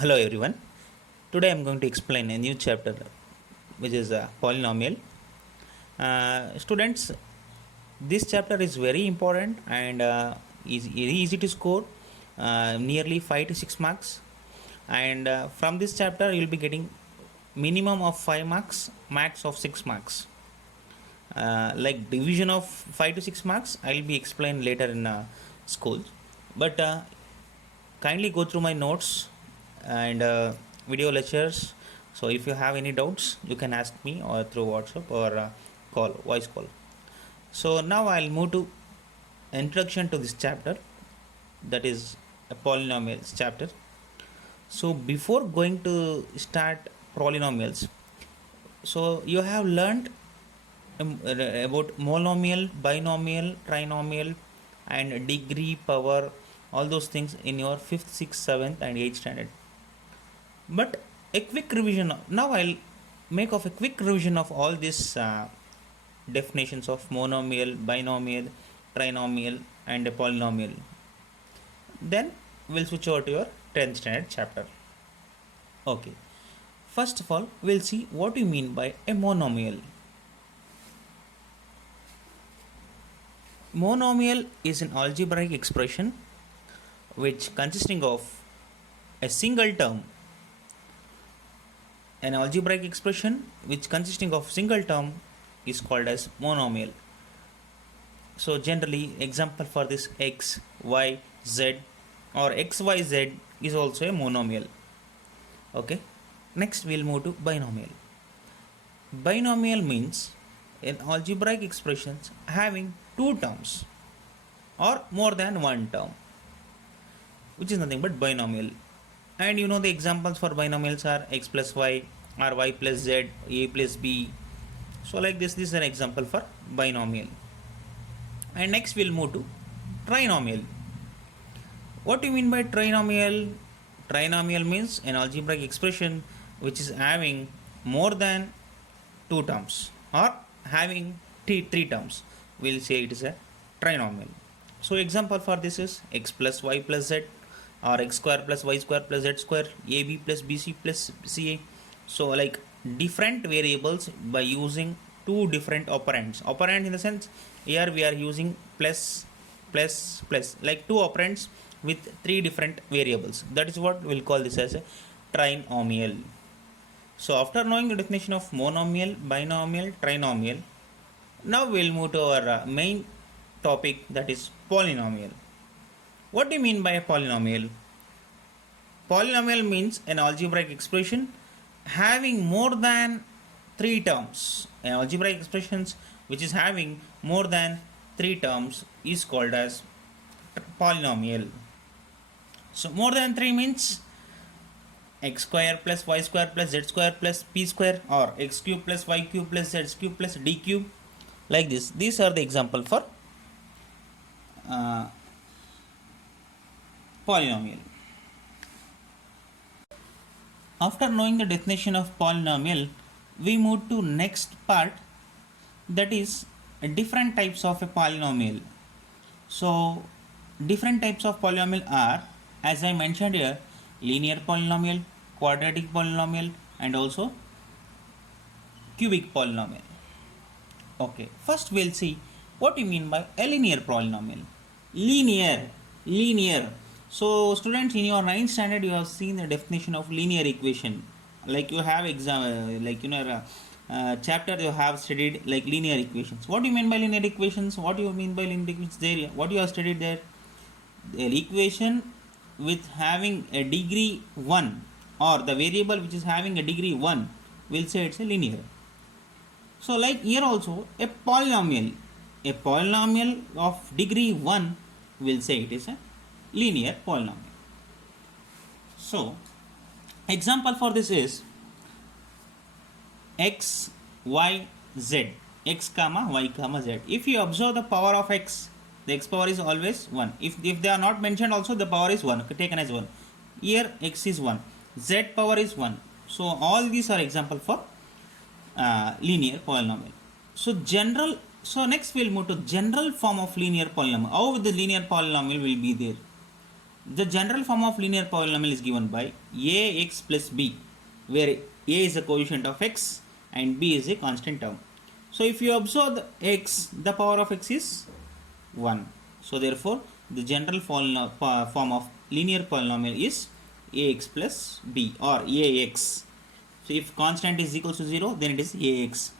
Hello everyone. Today I'm going to explain a new chapter which is polynomial. Students, this chapter is very important and is very easy to score, nearly 5 to 6 marks. And from this chapter you'll be getting minimum of 5 marks, max of 6 marks. Like division of 5 to 6 marks I'll be explained later in school. But kindly go through my notes and video lectures. So if you have any doubts you can ask me or through WhatsApp or voice call. So now I'll move to introduction to this chapter, that is a polynomials chapter. So before going to start polynomials, so you have learned about monomial, binomial, trinomial and degree, power, all those things in your 5th, 6th, 7th and 8th standard. But a quick revision now, I'll make of a quick revision of all these definitions of monomial, binomial, trinomial and a polynomial. Then we'll switch over to your 10th standard chapter. Okay, first of all we'll see what we mean by a monomial. Monomial is an algebraic expression which consisting of a single term. An algebraic expression which consisting of single term is called as monomial. So generally example for this x, y, z or x, y, z is also a monomial. Okay, next we'll move to binomial. Binomial means an algebraic expressions having two terms or more than one term, which is nothing but binomial. And you know the examples for binomials are x plus y or y plus z, a plus b. So like this is an example for binomial. And next we'll move to trinomial. What do you mean by trinomial? Trinomial means an algebraic expression which is having more than two terms or having three terms. We'll say it is a trinomial. So example for this is x plus y plus z or x square plus y square plus z square, ab plus bc plus ca. So like different variables by using two different operands. Operand in the sense here we are using plus, plus, plus, like two operands with three different variables. That is what we'll call this as a trinomial. So after knowing the definition of monomial, binomial, trinomial, now we'll move to our main topic, that is polynomial. What do you mean by a polynomial? Polynomial means an algebraic expression having more than three terms. An algebraic expressions which is having more than three terms is called as polynomial. So more than three means x square plus y square plus z square plus p square or x cube plus y cube plus z cube plus d cube, like this. These are the example for polynomial. After knowing the definition of polynomial, we move to next part, that is different types of a polynomial. So different types of polynomial are, as I mentioned here, linear polynomial, quadratic polynomial and also cubic polynomial. Okay, first we'll see what we mean by a linear polynomial. Linear. So students, in your 9th standard you have seen the definition of linear equation. Like you have chapter you have studied like linear equations. What do you mean by linear equations? What do you mean by linear equations there? What you have studied there? The equation with having a degree 1 or the variable which is having a degree 1, we'll say it's a linear. So like here also a polynomial of degree 1, we'll say it is a linear polynomial. So example for this is x, y, z, x comma y comma z. If you observe the power of x, the x power is always 1. If they are not mentioned also, the power is 1, taken as 1. Here x is 1, z power is 1. So all these are example for linear polynomial. So next we'll move to general form of linear polynomial. How the linear polynomial will be there? The general form of linear polynomial is given by ax plus b, where a is a coefficient of x and b is a constant term. So if you observe the x, the power of x is 1. So therefore, the general form of linear polynomial is ax plus b or ax. So if constant is equal to 0, then it is ax.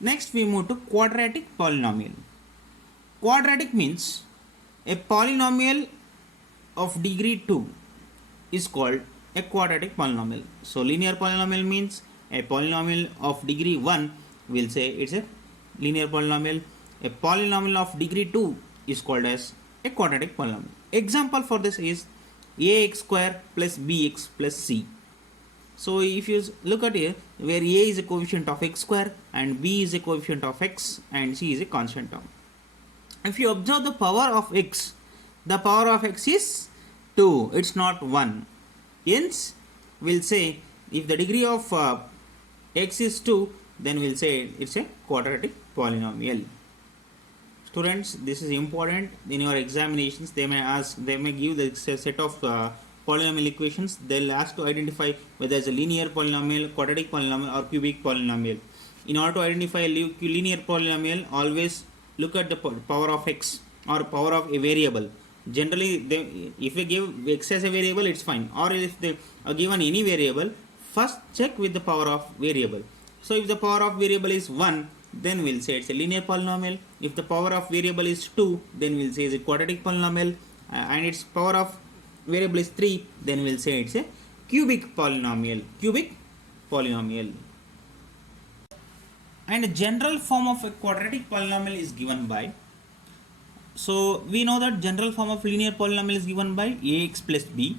Next we move to quadratic polynomial. Quadratic means a polynomial of degree 2 is called a quadratic polynomial. So linear polynomial means a polynomial of degree 1, we'll say it's a linear polynomial. A polynomial of degree 2 is called as a quadratic polynomial. Example for this is ax square plus bx plus c. So if you look at here, where a is a coefficient of x square and b is a coefficient of x and c is a constant term. If you observe the power of x, the power of x is 2, it's not 1. Hence, we'll say if the degree of x is 2, then we'll say it's a quadratic polynomial. Students, this is important. In your examinations, they may give the set of polynomial equations. They'll ask to identify whether it's a linear polynomial, quadratic polynomial, or cubic polynomial. In order to identify a linear polynomial, always look at the power of x or power of a variable. Generally, if they give x as a variable, it's fine. Or if they are given any variable, first check with the power of variable. So if the power of variable is 1, then we'll say it's a linear polynomial. If the power of variable is 2, then we'll say it's a quadratic polynomial. And its power of variable is 3, then we'll say it's a cubic polynomial. Cubic polynomial. And a general form of a quadratic polynomial is given by, so we know that general form of linear polynomial is given by ax plus b,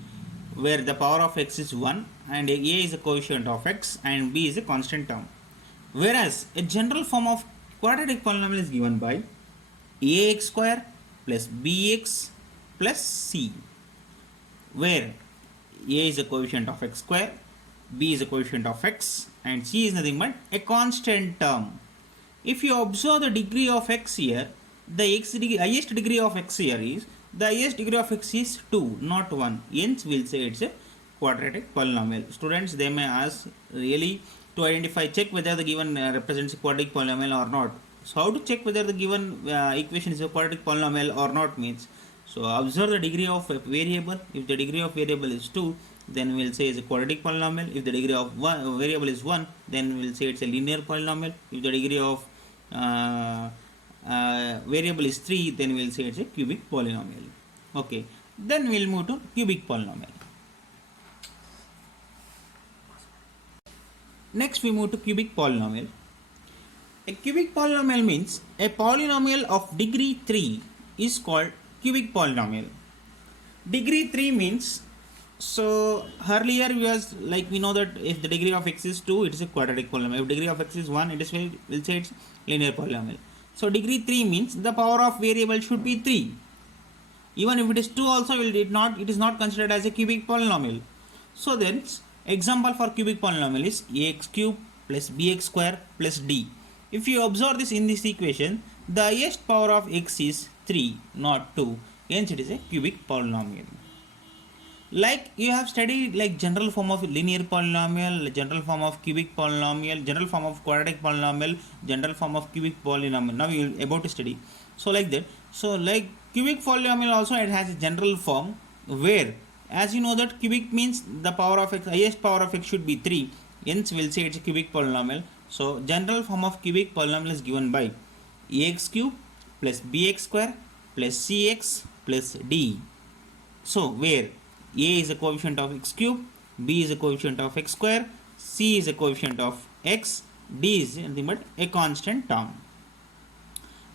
where the power of x is 1 and a is a coefficient of x and b is a constant term. Whereas a general form of quadratic polynomial is given by ax square plus bx plus c, where a is a coefficient of x square, b is a coefficient of x and c is nothing but a constant term. If you observe the degree of x here, the highest degree of x here is, the highest degree of x is 2, not 1. Hence we'll say it's a quadratic polynomial. Students, they may ask really to identify, check whether the given represents a quadratic polynomial or not. So how to check whether the given equation is a quadratic polynomial or not means, so observe the degree of a variable. If the degree of variable is 2, then we'll say it's a quadratic polynomial. If the degree of variable is 1, then we'll say it's a linear polynomial. If the degree of variable is 3, then we'll say it's a cubic polynomial. Okay, then we'll move to cubic polynomial. Next we move to cubic polynomial. A cubic polynomial means a polynomial of degree 3 is called cubic polynomial. Degree 3 means, so earlier we know that if the degree of x is 2, it is a quadratic polynomial. If degree of x is 1, it is, we'll say it's linear polynomial. So degree 3 means the power of variable should be 3. Even if it is 2 also, it is not considered as a cubic polynomial. So then example for cubic polynomial is ax cube plus bx square plus d. If you observe this in this equation, the highest power of x is 3, not 2. Hence it is a cubic polynomial. Like you have studied like general form of linear polynomial, general form of cubic polynomial, general form of quadratic polynomial, general form of cubic polynomial. Now you are about to study. So like that. So like cubic polynomial also, it has a general form where, as you know that cubic means the power of x, highest power of x should be 3. Hence we'll say it's a cubic polynomial. So general form of cubic polynomial is given by ax cube plus bx square plus cx plus d. So where a is a coefficient of x cube, b is a coefficient of x square, c is a coefficient of x, d is nothing but a constant term.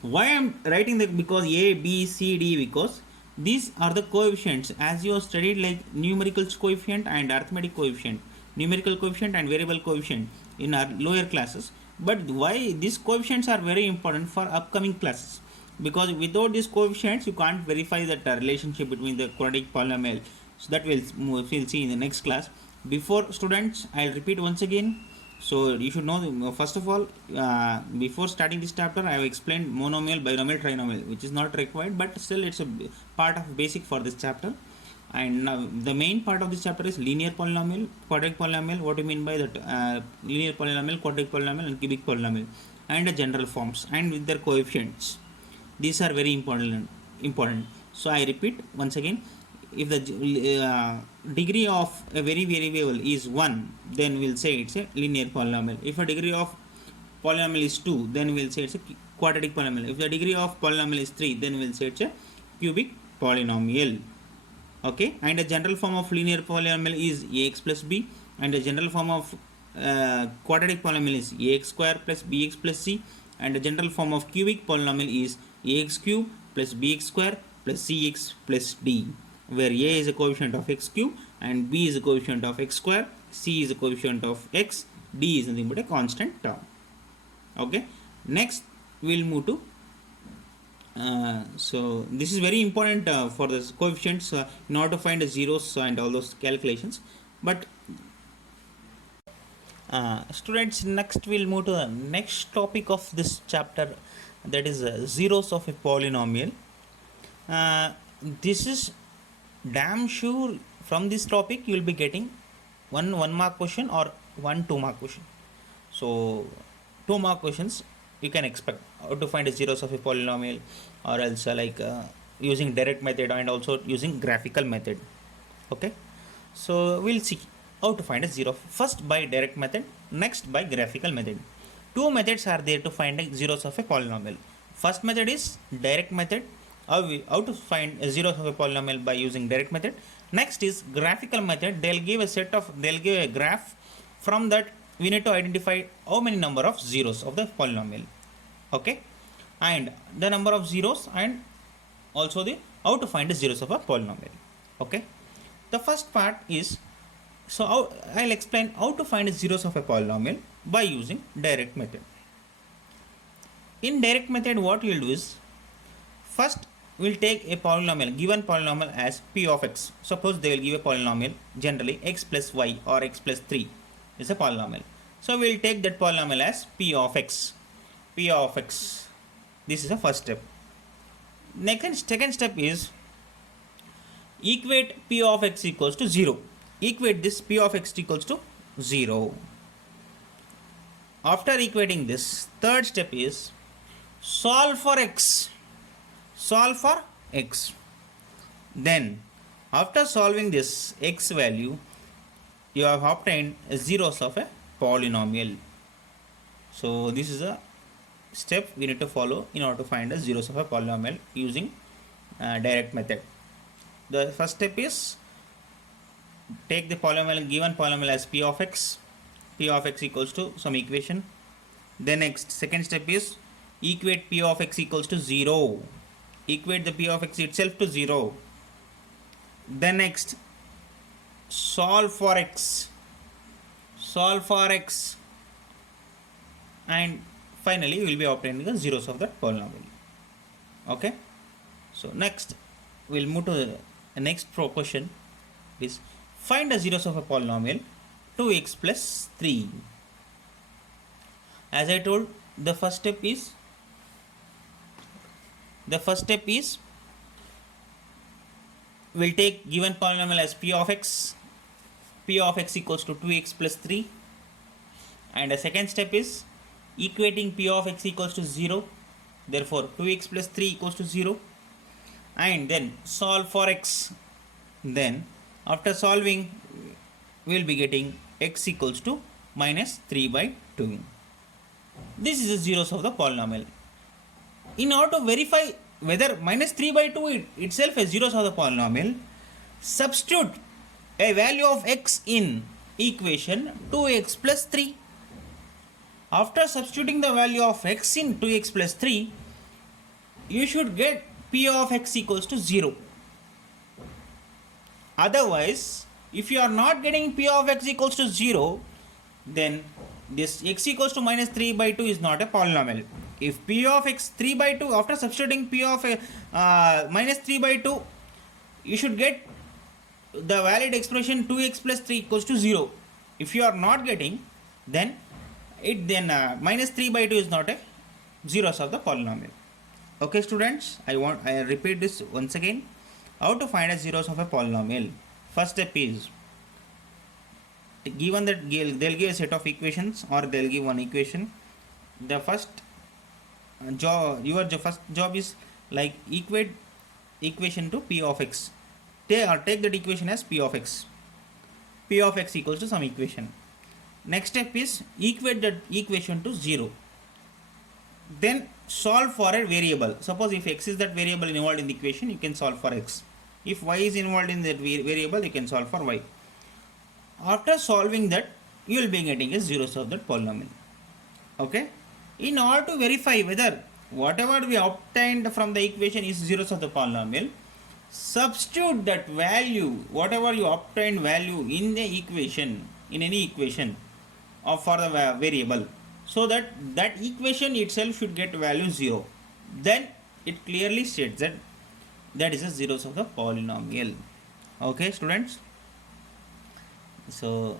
Why I am writing that? Because a, b, c, d, because these are the coefficients as you have studied like numerical coefficient and arithmetic coefficient, numerical coefficient and variable coefficient in our lower classes. But why these coefficients are very important for upcoming classes? Because without these coefficients you can't verify that relationship between the quadratic polynomial. So that we'll see in the next class. Before students, I'll repeat once again. So you should know, first of all, before starting this chapter, I have explained monomial, binomial, trinomial, which is not required, but still it's a part of basic for this chapter. And now the main part of this chapter is linear polynomial, quadratic polynomial. What do you mean by that? Linear polynomial, quadratic polynomial, and cubic polynomial, and the general forms and with their coefficients. These are very important. So I repeat once again: if the degree of a very variable is 1, then we'll say it's a linear polynomial. If a degree of polynomial is 2, then we'll say it's a quadratic polynomial. If the degree of polynomial is 3, then we'll say it's a cubic polynomial. Okay, and the general form of linear polynomial is ax plus b, and the general form of quadratic polynomial is ax square plus bx plus c, and the general form of cubic polynomial is ax cube plus bx square plus cx plus d, where a is a coefficient of x cube and b is a coefficient of x square, c is a coefficient of x, d is nothing but a constant term. Okay, next we'll move to so this is very important for the coefficients in order to find the zeros and all those calculations. But students, next we'll move to the next topic of this chapter, that is zeros of a polynomial. This is damn sure from this topic you will be getting one mark question or one 2 mark question. So 2 mark questions you can expect, how to find the zeros of a polynomial, or else using direct method and also using graphical method. Okay, so we'll see how to find a zero, first by direct method, next by graphical method. 2 methods are there to find the zeros of a polynomial. First method is direct method, how to find a zeros of a polynomial by using direct method. Next is graphical method. They'll give a graph. From that we need to identify how many number of zeros of the polynomial. Okay, and the number of zeros, and also the how to find the zeros of a polynomial. Okay, the first part is, so I'll explain how to find the zeros of a polynomial by using direct method. In direct method, what we'll do is, first we'll take a polynomial, given polynomial as p of x. Suppose they will give a polynomial, generally x plus y or x plus 3 is a polynomial. So we'll take that polynomial as p of x. P of x. This is the first step. Second step is equate p of x equals to 0. Equate this p of x equals to 0. After equating this, third step is solve for x. Solve for x. Then after solving this x value, you have obtained zeros of a polynomial. So this is a step we need to follow in order to find the zeros of a polynomial using direct method. The first step is take the polynomial, given polynomial as p of x. P of x equals to some equation. Then next, second step is equate p of x equals to 0. Equate the p of x itself to 0. Then next, solve for x. Solve for x. And finally, we will be obtaining the zeros of that polynomial. Okay. So next, we'll move to the next question. Is find the zeros of a polynomial 2x plus 3. As I told, the first step is we'll take given polynomial as p of x. P of x equals to 2x plus 3. And the second step is equating p of x equals to 0. Therefore, 2x plus 3 equals to 0. And then solve for x. Then after solving, we will be getting x equals to minus 3 by 2. This is the zeros of the polynomial. In order to verify whether minus 3 by 2 itself is zeros of the polynomial, substitute a value of x in equation 2x plus 3. After substituting the value of x in 2x plus 3, you should get p of x equals to 0. Otherwise, if you are not getting p of x equals to 0, then this x equals to minus 3 by 2 is not a polynomial. If p of x 3 by 2, after substituting p of minus 3 by 2, you should get the valid expression 2x plus 3 equals to 0. If you are not getting, then minus 3 by 2 is not a zeros of the polynomial. Okay students, I repeat this once again. How to find the zeros of a polynomial? First step is, given that they'll give a set of equations or they'll give one equation, the first first job is like equate equation to p of x. Take that equation as p of x. P of x equals to some equation. Next step is equate that equation to 0. Then solve for a variable. Suppose if x is that variable involved in the equation, you can solve for x. If y is involved in that variable, you can solve for y. After solving that, you will be getting a zeros of that polynomial. Okay? In order to verify whether whatever we obtained from the equation is zeros of the polynomial, substitute that value, whatever you obtained value in the equation, in any equation or for the variable, so that that equation itself should get value 0. Then it clearly states that that is the zeros of the polynomial. Okay, students? So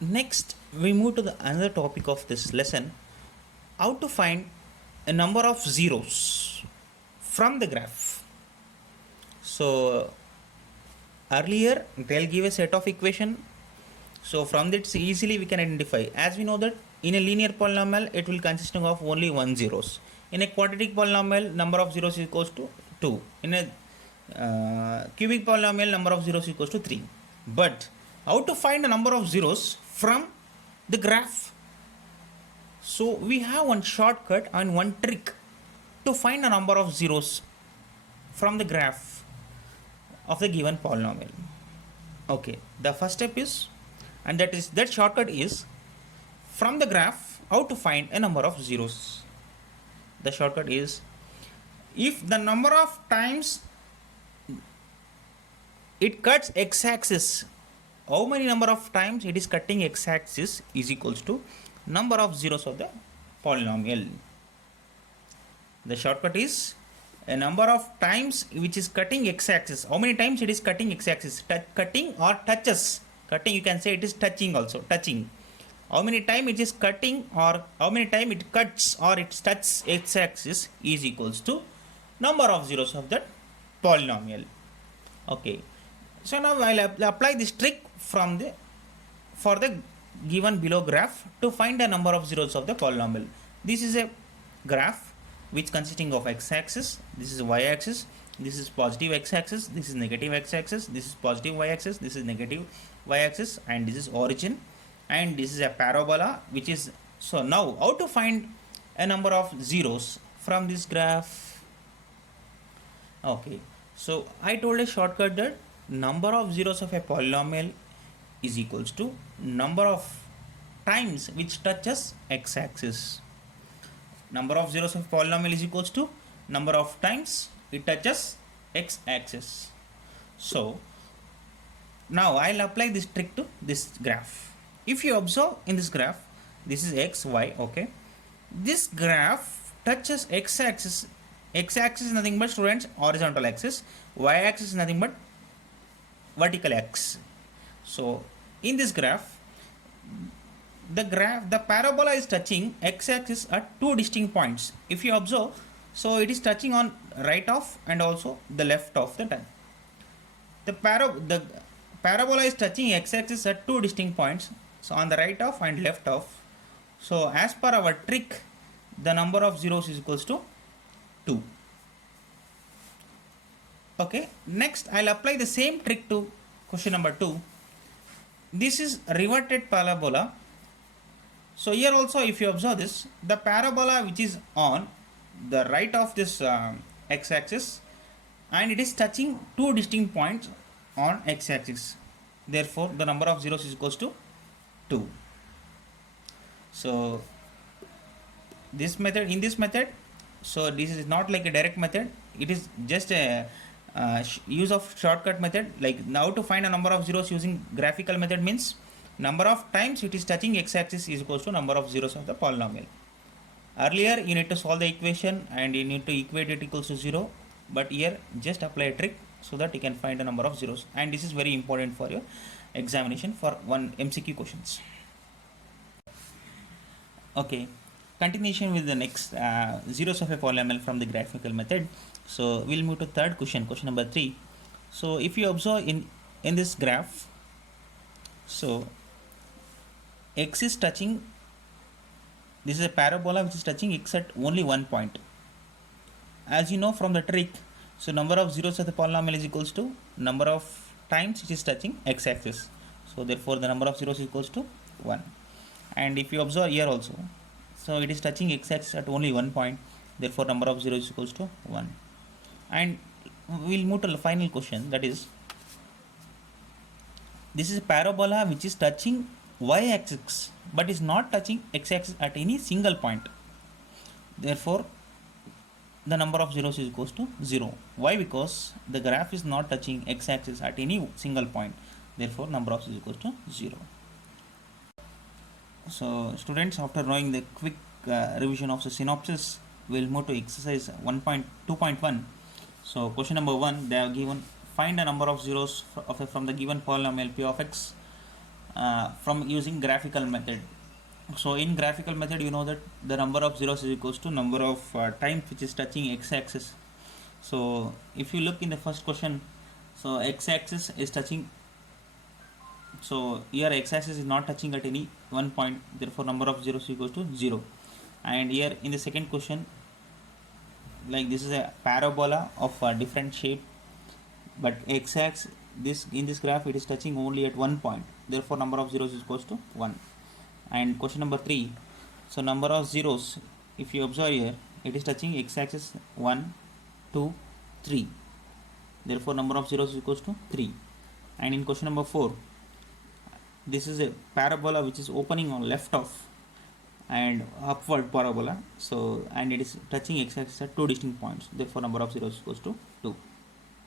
next we move to the another topic of this lesson, how to find a number of zeros from the graph. So earlier they'll give a set of equation, so from that easily we can identify, as we know that in a linear polynomial it will consisting of only 1 zeros. In a quadratic polynomial, number of zeros is equals to 2. In a cubic polynomial, number of zeros is equals to 3. But how to find a number of zeros from the graph? So we have one shortcut and one trick to find a number of zeros from the graph of the given polynomial. Okay, the first step is, and that shortcut is, from the graph how to find a number of zeros. The shortcut is, if the number of times it cuts x-axis, how many number of times it is cutting x-axis is equals to number of zeros of the polynomial. The shortcut is a number of times which is cutting x-axis. How many times it is cutting x-axis? Cutting or touches. Cutting, you can say it is touching also. Touching. How many time it is cutting or how many time it cuts or it touches x-axis is equals to number of zeros of that polynomial. Okay. So now I'll apply this trick for the given below graph to find the number of zeros of the polynomial. This is a graph which consisting of x-axis, this is y-axis, this is positive x-axis, this is negative x-axis, this is positive y-axis, this is negative y-axis, and this is origin, and this is a parabola which is. So now how to find a number of zeros from this graph? Okay, so I told a shortcut that number of zeros of a polynomial is equals to number of times which touches x-axis. Number of zeros of polynomial is equals to number of times it touches x-axis. So now I'll apply this trick to this graph. If you observe in this graph, this is x, y, okay. This graph touches x-axis. X-axis is nothing but, students, horizontal axis. Y-axis is nothing but vertical axis. So in this graph, the parabola is touching x-axis at two distinct points. If you observe, so it is touching on right of and also the left of the time. The parabola is touching x-axis at two distinct points, so on the right of and left of. So as per our trick, the number of zeros is equals to 2. Okay, next I'll apply the same trick to question number 2. This is reverted parabola. So here also, if you observe this, the parabola which is on the right of this x-axis, and it is touching two distinct points on x-axis. Therefore, the number of zeros is equals to 2. So this method, in this method, so this is not like a direct method. It is just a use of shortcut method. Like now to find a number of zeros using graphical method means number of times it is touching x-axis is equals to number of zeros of the polynomial. Earlier you need to solve the equation and you need to equate it equals to 0, but here just apply a trick so that you can find a number of zeros, and this is very important for your examination for one MCQ questions. Okay, continuation with the next zeros of a polynomial from the graphical method. So we'll move to third question, question number 3. So if you observe in this graph, so x is touching, this is a parabola which is touching x at only one point. As you know from the trick, so number of zeros of the polynomial is equals to number of times it is touching x-axis. So therefore the number of zeros is equals to 1. And if you observe here also, so it is touching x-axis at only one point, therefore number of zeros is equals to 1. And we'll move to the final question, that is, this is a parabola which is touching y-axis but is not touching x-axis at any single point. Therefore the number of zeros is equals to 0. Why? Because the graph is not touching x-axis at any single point. Therefore number of zeros is equals to 0. So students, after knowing the quick revision of the synopsis, we'll move to exercise 1.2.1. So question number 1, they have given find a number of zeros from the given polynomial p of x from using graphical method. So in graphical method, you know that the number of zeros is equals to number of times which is touching x-axis. So if you look in the first question, so x-axis is touching, so here x-axis is not touching at any one point, therefore number of zeros is equals to 0. And here in the second question, like this is a parabola of a different shape, but x-axis, this in this graph it is touching only at one point, therefore number of zeros is equals to 1. And question number 3, so number of zeros, if you observe here, it is touching x-axis 1, 2, 3, therefore number of zeros is equals to 3. And in question number 4, this is a parabola which is opening on left of and upward parabola, so and it is touching x-axis at two distinct points, therefore number of zeros is equals to 2.